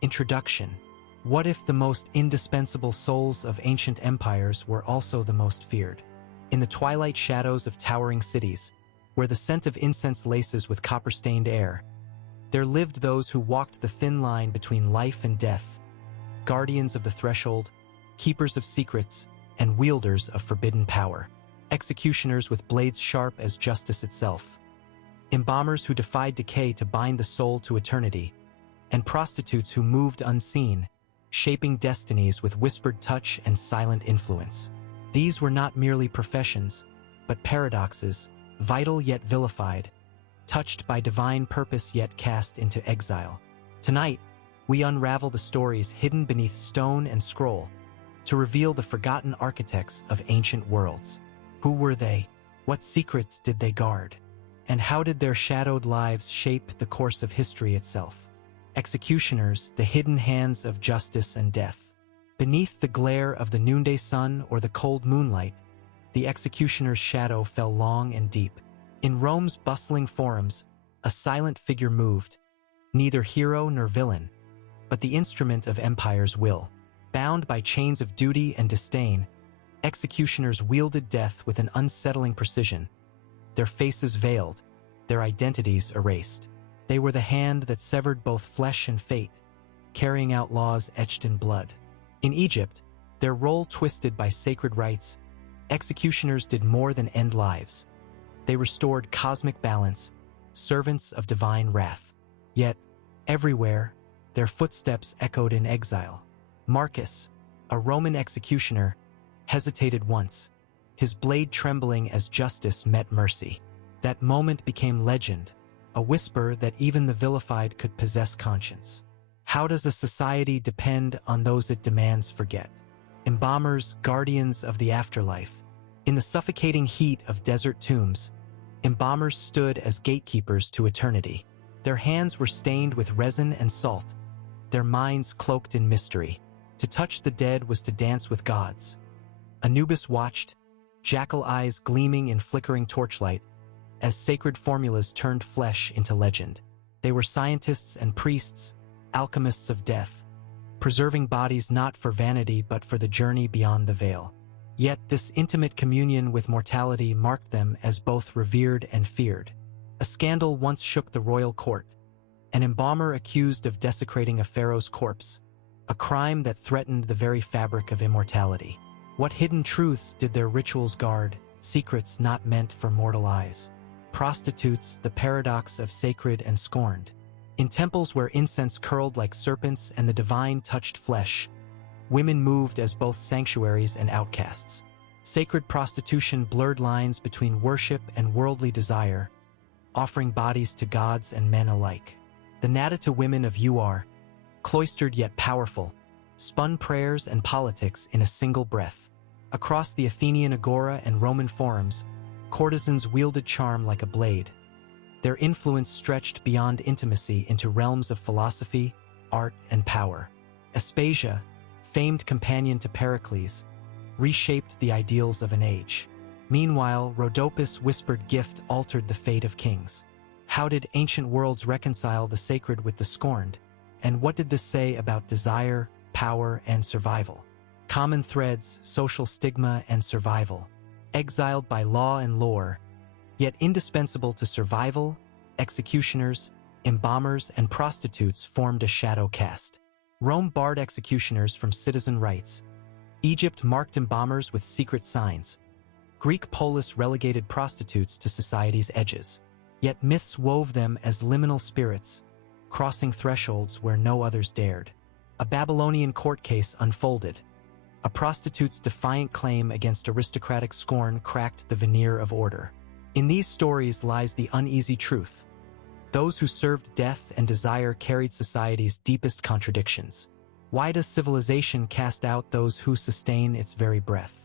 Introduction. What if the most indispensable souls of ancient empires were also the most feared? In the twilight shadows of towering cities, where the scent of incense laces with copper-stained air, there lived those who walked the thin line between life and death, guardians of the threshold, keepers of secrets, and wielders of forbidden power. Executioners with blades sharp as justice itself. Embalmers who defied decay to bind the soul to eternity. And prostitutes who moved unseen, shaping destinies with whispered touch and silent influence. These were not merely professions, but paradoxes, vital yet vilified, touched by divine purpose yet cast into exile. Tonight, we unravel the stories hidden beneath stone and scroll to reveal the forgotten architects of ancient worlds. Who were they? What secrets did they guard? And how did their shadowed lives shape the course of history itself? Executioners, the hidden hands of justice and death. Beneath the glare of the noonday sun or the cold moonlight, the executioner's shadow fell long and deep. In Rome's bustling forums, a silent figure moved, neither hero nor villain, but the instrument of empire's will. Bound by chains of duty and disdain, executioners wielded death with an unsettling precision, their faces veiled, their identities erased. They were the hand that severed both flesh and fate, carrying out laws etched in blood. In Egypt, their role twisted by sacred rites, executioners did more than end lives. They restored cosmic balance, servants of divine wrath. Yet, everywhere, their footsteps echoed in exile. Marcus, a Roman executioner, hesitated once, his blade trembling as justice met mercy. That moment became legend, a whisper that even the vilified could possess conscience. How does a society depend on those it demands forget? Embalmers, guardians of the afterlife. In the suffocating heat of desert tombs, embalmers stood as gatekeepers to eternity. Their hands were stained with resin and salt, their minds cloaked in mystery. To touch the dead was to dance with gods. Anubis watched, jackal eyes gleaming in flickering torchlight, as sacred formulas turned flesh into legend. They were scientists and priests, alchemists of death, preserving bodies not for vanity but for the journey beyond the veil. Yet this intimate communion with mortality marked them as both revered and feared. A scandal once shook the royal court, an embalmer accused of desecrating a pharaoh's corpse, a crime that threatened the very fabric of immortality. What hidden truths did their rituals guard, secrets not meant for mortal eyes? Prostitutes, the paradox of sacred and scorned. In temples where incense curled like serpents and the divine touched flesh, women moved as both sanctuaries and outcasts. Sacred prostitution blurred lines between worship and worldly desire, offering bodies to gods and men alike. The Nadata women of Ur, cloistered yet powerful, spun prayers and politics in a single breath. Across the Athenian agora and Roman forums, courtesans wielded charm like a blade. Their influence stretched beyond intimacy into realms of philosophy, art, and power. Aspasia, famed companion to Pericles, reshaped the ideals of an age. Meanwhile, Rhodopis' whispered gift altered the fate of kings. How did ancient worlds reconcile the sacred with the scorned? And what did this say about desire, power, and survival? Common threads, social stigma, and survival. Exiled by law and lore, yet indispensable to survival, executioners, embalmers, and prostitutes formed a shadow caste. Rome barred executioners from citizen rights. Egypt marked embalmers with secret signs. Greek polis relegated prostitutes to society's edges. Yet myths wove them as liminal spirits, crossing thresholds where no others dared. A Babylonian court case unfolded. A prostitute's defiant claim against aristocratic scorn cracked the veneer of order. In these stories lies the uneasy truth. Those who served death and desire carried society's deepest contradictions. Why does civilization cast out those who sustain its very breath?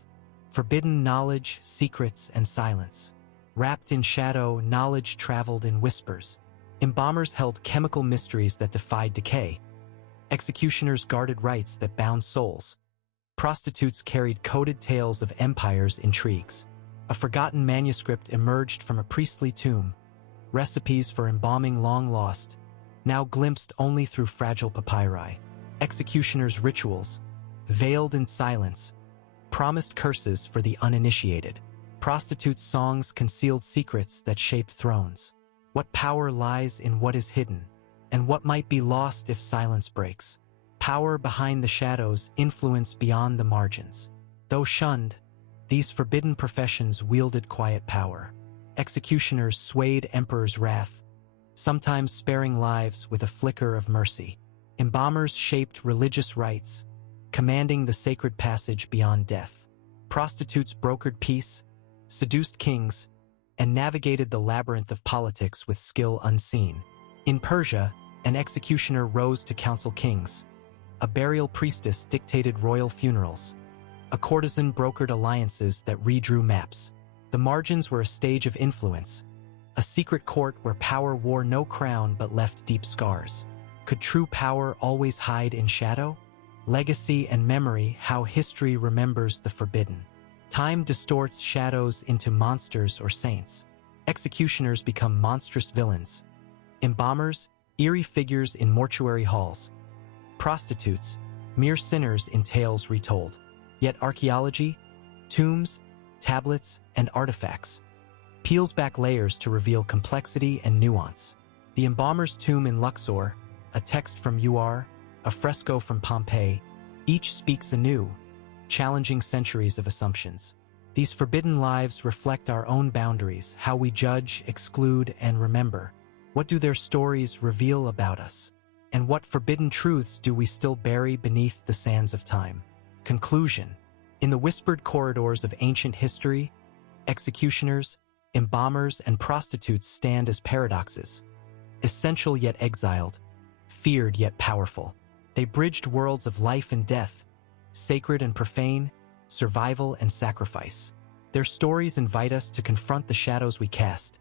Forbidden knowledge, secrets, and silence. Wrapped in shadow, knowledge traveled in whispers. Embalmers held chemical mysteries that defied decay. Executioners guarded rites that bound souls. Prostitutes carried coded tales of empires' intrigues. A forgotten manuscript emerged from a priestly tomb. Recipes for embalming long lost, now glimpsed only through fragile papyri. Executioners' rituals, veiled in silence, promised curses for the uninitiated. Prostitutes' songs concealed secrets that shaped thrones. What power lies in what is hidden, and what might be lost if silence breaks? Power behind the shadows, influence beyond the margins. Though shunned, these forbidden professions wielded quiet power. Executioners swayed emperors' wrath, sometimes sparing lives with a flicker of mercy. Embalmers shaped religious rites, commanding the sacred passage beyond death. Prostitutes brokered peace, seduced kings, and navigated the labyrinth of politics with skill unseen. In Persia, an executioner rose to counsel kings. A burial priestess dictated royal funerals. A courtesan brokered alliances that redrew maps. The margins were a stage of influence, a secret court where power wore no crown but left deep scars. Could true power always hide in shadow? Legacy and memory, how history remembers the forbidden. Time distorts shadows into monsters or saints. Executioners become monstrous villains. Embalmers, eerie figures in mortuary halls. Prostitutes, mere sinners in tales retold. Yet archaeology, tombs, tablets, and artifacts peels back layers to reveal complexity and nuance. The embalmer's tomb in Luxor, a text from UR, a fresco from Pompeii, each speaks anew, challenging centuries of assumptions. These forbidden lives reflect our own boundaries, how we judge, exclude, and remember. What do their stories reveal about us? And what forbidden truths do we still bury beneath the sands of time? Conclusion. In the whispered corridors of ancient history, executioners, embalmers, and prostitutes stand as paradoxes. Essential yet exiled, feared yet powerful. They bridged worlds of life and death, sacred and profane, survival and sacrifice. Their stories invite us to confront the shadows we cast,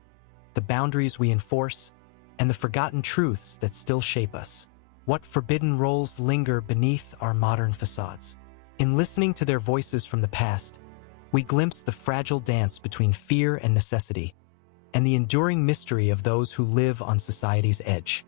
the boundaries we enforce, and the forgotten truths that still shape us. What forbidden roles linger beneath our modern facades? In listening to their voices from the past, we glimpse the fragile dance between fear and necessity, and the enduring mystery of those who live on society's edge.